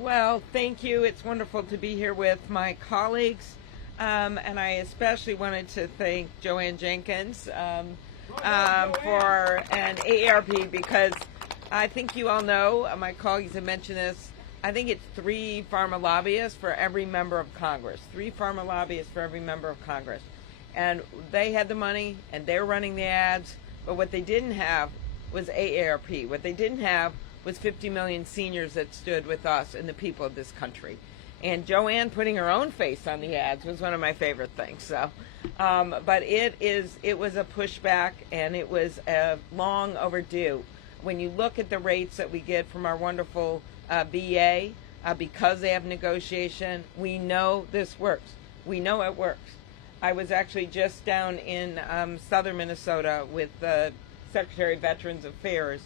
Well, thank you. It's wonderful to be here with my colleagues. And I especially wanted to thank Joanne Jenkins for and AARP, because I think you all know, my colleagues have mentioned this, I think it's 3 pharma lobbyists for every member of Congress. 3 pharma lobbyists for every member of Congress. And they had the money, and they were running the ads, but what they didn't have was AARP. What they didn't have was 50 million seniors that stood with us and the people of this country. And Joanne putting her own face on the ads was one of my favorite things. So, but it was a pushback, and it was long overdue. When you look at the rates that we get from our wonderful VA, because they have negotiation, we know this works. We know it works. I was actually just down in southern Minnesota with the Secretary of Veterans Affairs,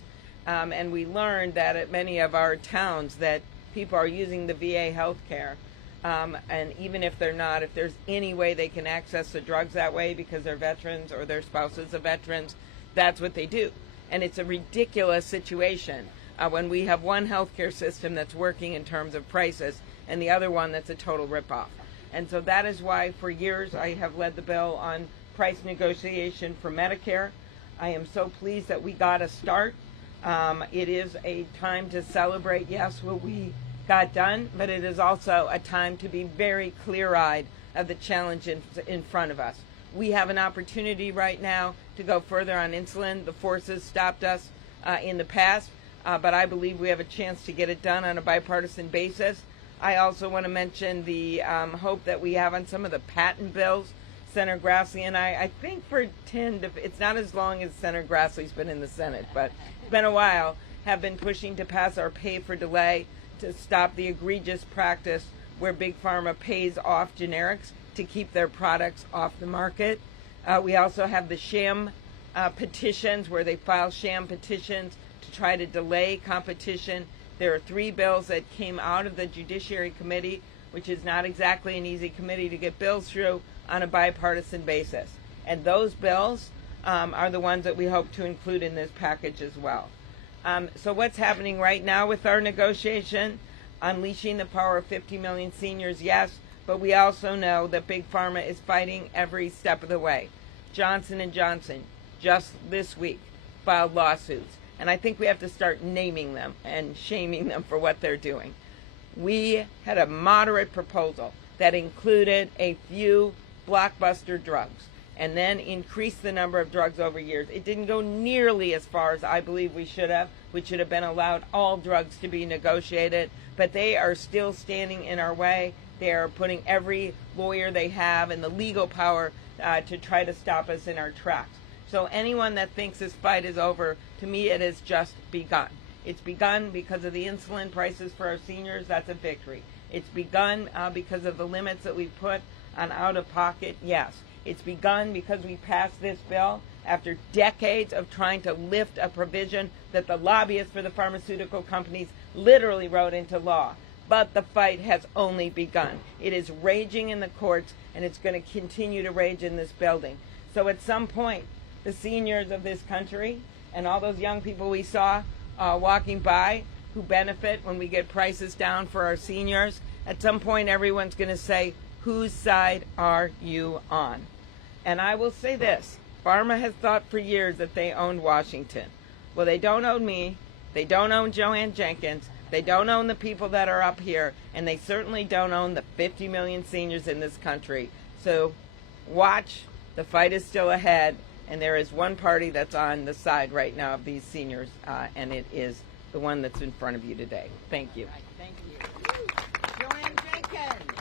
and we learned that at many of our towns that people are using the VA health care, and even if they're not, if there's any way they can access the drugs that way because they're veterans or their spouses are veterans, that's what they do. And it's a ridiculous situation when we have one healthcare system that's working in terms of prices and the other one that's a total ripoff. And so that is why for years I have led the bill on price negotiation for Medicare. I am so pleased that we got a start. It is a time to celebrate, yes, what we got done, but it is also a time to be very clear-eyed of the challenge in front of us. We have an opportunity right now to go further on insulin. The forces stopped us in the past, but I believe we have a chance to get it done on a bipartisan basis. I also want to mention the hope that we have on some of the patent bills. Senator Grassley and I think for it's not as long as Senator Grassley's been in the Senate, but it's been a while, have been pushing to pass our pay for delay to stop the egregious practice where Big Pharma pays off generics to keep their products off the market. We also have the sham petitions where they file sham petitions to try to delay competition. There are 3 bills that came out of the Judiciary Committee, which is not exactly an easy committee to get bills through on a bipartisan basis. And those bills are the ones that we hope to include in this package as well. So what's happening right now with our negotiation? Unleashing the power of 50 million seniors, yes, but we also know that Big Pharma is fighting every step of the way. Johnson & Johnson, just this week, filed lawsuits. And I think we have to start naming them and shaming them for what they're doing. We had a moderate proposal that included a few blockbuster drugs and then increased the number of drugs over years. It didn't go nearly as far as I believe we should have. We should have been allowed all drugs to be negotiated, but they are still standing in our way. They are putting every lawyer they have and the legal power to try to stop us in our tracks. So anyone that thinks this fight is over, to me it has just begun. It's begun because of the insulin prices for our seniors. That's a victory. It's begun because of the limits that we put on out-of-pocket. Yes. It's begun because we passed this bill after decades of trying to lift a provision that the lobbyists for the pharmaceutical companies literally wrote into law. But the fight has only begun. It is raging in the courts, and it's going to continue to rage in this building. So at some point, the seniors of this country and all those young people we saw walking by who benefit when we get prices down for our seniors, at some point everyone's going to say, whose side are you on? And I will say this, Pharma has thought for years that they owned Washington. Well, they don't own me, they don't own Joanne Jenkins, they don't own the people that are up here, and they certainly don't own the 50 million seniors in this country. So watch, the fight is still ahead, and there is one party that's on the side right now of these seniors, and it is the one that's in front of you today. Thank you. Right, thank you. Joanne Jenkins.